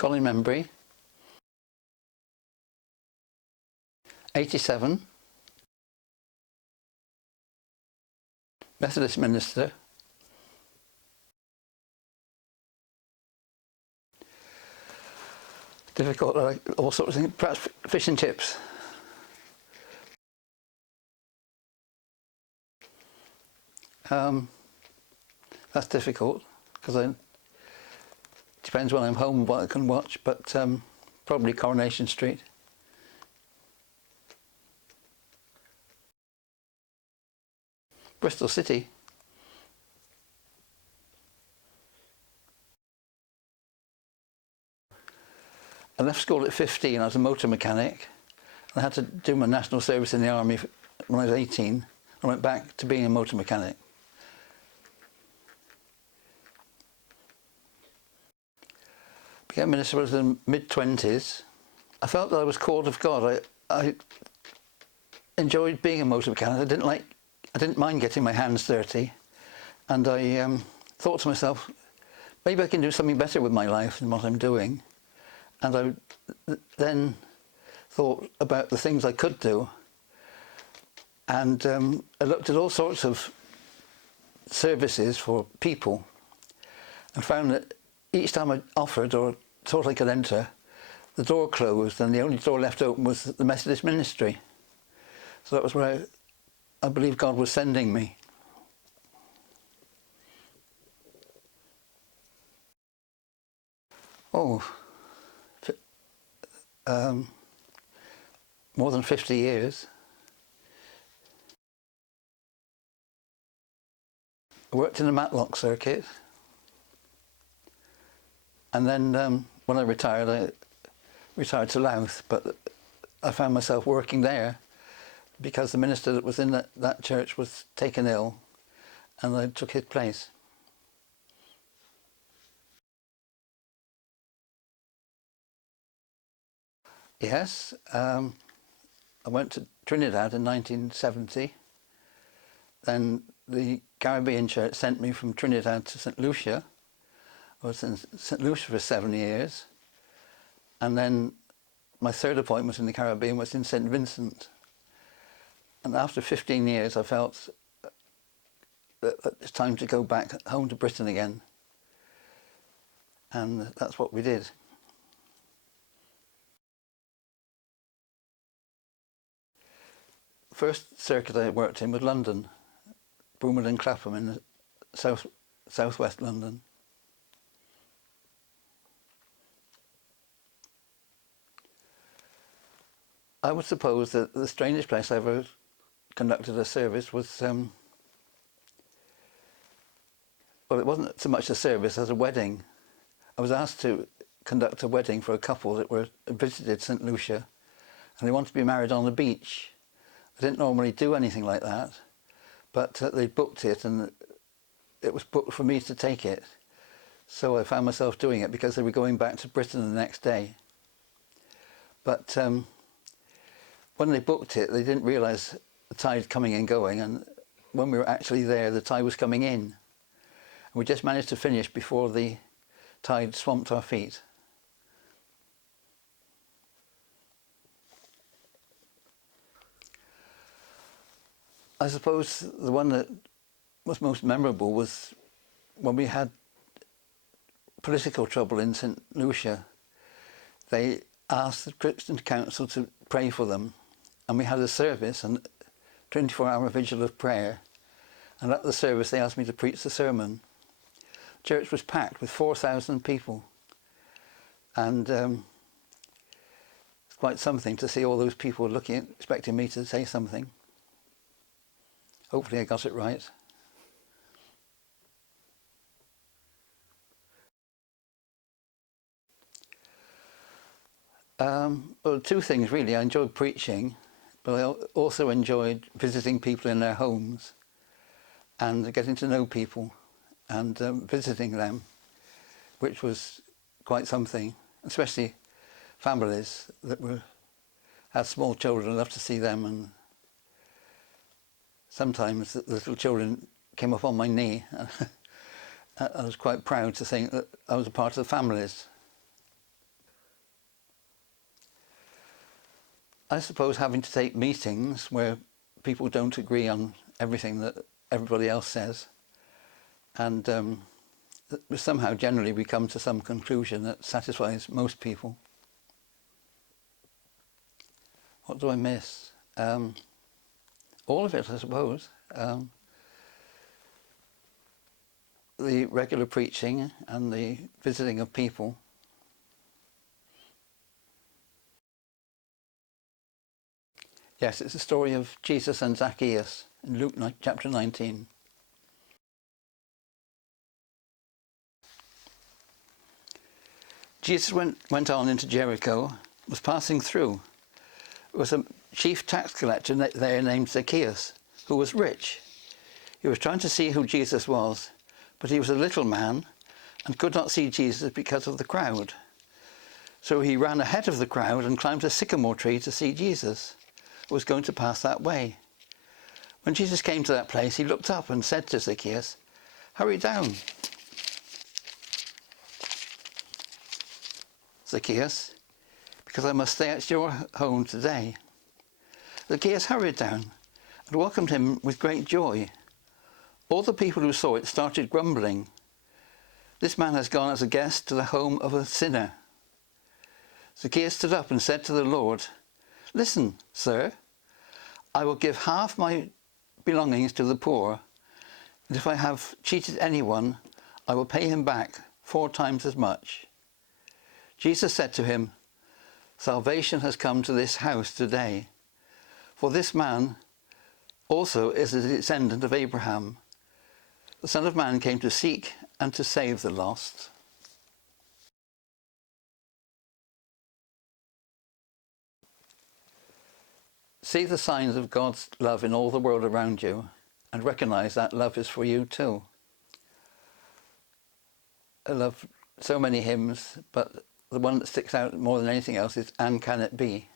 Colin Membery, 87, Methodist minister, difficult, like all sorts of things, perhaps fish and chips. That's difficult because it depends when I'm home what I can watch, but probably Coronation Street. Bristol City. I left school at 15, I was a motor mechanic. I had to do my national service in the army when I was 18. I went back to being a motor mechanic. Became minister when I was in mid-20s. I felt that I was called of God. I enjoyed being a motor mechanic. I didn't mind getting my hands dirty, and I thought to myself, maybe I can do something better with my life than what I'm doing. And I then thought about the things I could do, and I looked at all sorts of services for people and found that each time I offered or thought I could enter, the door closed and the only door left open was the Methodist ministry. So that was where I believe God was sending me. Oh, more than 50 years. I worked in the Matlock circuit, and then when I retired to Louth, but I found myself working there because the minister that was in that church was taken ill, and I took his place. Yes, I went to Trinidad in 1970. Then the Caribbean church sent me from Trinidad to St Lucia. I was in St Lucia for 7 years, and then my third appointment in the Caribbean was in St Vincent. And after 15 years I felt that it's time to go back home to Britain again, and that's what we did. First circuit I worked in was London, Broomhill and Clapham in southwest London. I would suppose that the strangest place I ever conducted a service was, well, it wasn't so much a service as a wedding. I was asked to conduct a wedding for a couple that visited St Lucia, and they wanted to be married on the beach. I didn't normally do anything like that, but they booked it, and it was booked for me to take it. So I found myself doing it because they were going back to Britain the next day. But when they booked it, they didn't realise the tide coming and going, and when we were actually there, the tide was coming in. And we just managed to finish before the tide swamped our feet. I suppose the one that was most memorable was when we had political trouble in St Lucia. They asked the Christian Council to pray for them, and we had a service, and 24-hour vigil of prayer, and at the service they asked me to preach the sermon. Church was packed with 4,000 people, and it's quite something to see all those people looking, expecting me to say something. Hopefully I got it right. Well, two things really. I enjoyed preaching, but I also enjoyed visiting people in their homes and getting to know people and visiting them, which was quite something, especially families that had small children. I loved to see them, and sometimes the little children came up on my knee. I was quite proud to think that I was a part of the families. I suppose having to take meetings where people don't agree on everything that everybody else says, and somehow generally we come to some conclusion that satisfies most people. What do I miss? All of it, I suppose. The regular preaching and the visiting of people. Yes, it's the story of Jesus and Zacchaeus in Luke chapter 19. Jesus went on into Jericho, was passing through. There was a chief tax collector there named Zacchaeus, who was rich. He was trying to see who Jesus was, but he was a little man and could not see Jesus because of the crowd. So he ran ahead of the crowd and climbed a sycamore tree to see Jesus, who was going to pass that way. When Jesus came to that place, he looked up and said to Zacchaeus, "Hurry down, Zacchaeus, because I must stay at your home today." Zacchaeus hurried down and welcomed him with great joy. All the people who saw it started grumbling. "This man has gone as a guest to the home of a sinner." Zacchaeus stood up and said to the Lord, "Listen, sir, I will give half my belongings to the poor, and if I have cheated anyone, I will pay him back 4 times as much." Jesus said to him, "Salvation has come to this house today, for this man also is a descendant of Abraham. The Son of Man came to seek and to save the lost." See the signs of God's love in all the world around you and recognise that love is for you too. I love so many hymns, but the one that sticks out more than anything else is "And Can It Be?"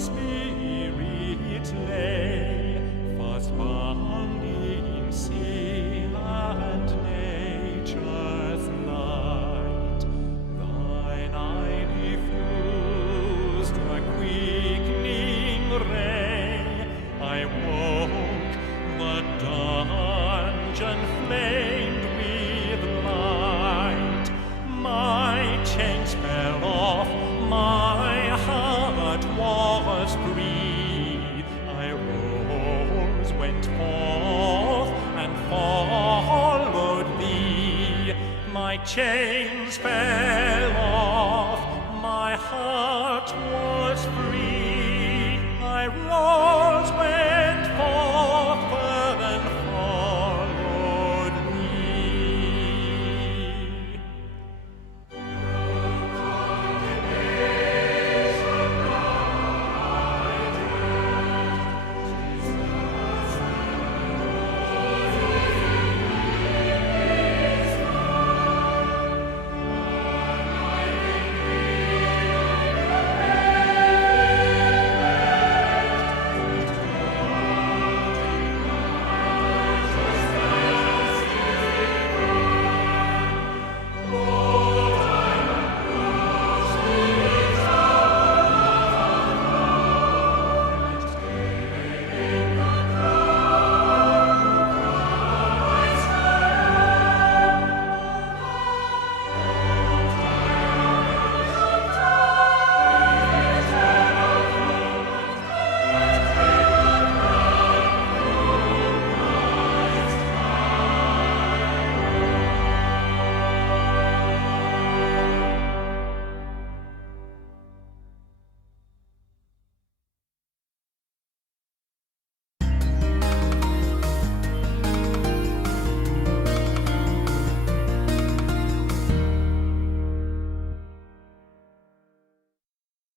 spirit lay, fast bound in sin and nature's night. Thine eye diffused a quickening ray. I woke, the dungeon flamed with light. My chains fell off, my heart was free. I rose, went forth, and followed thee. My chains fell off, my heart was free. I rose, went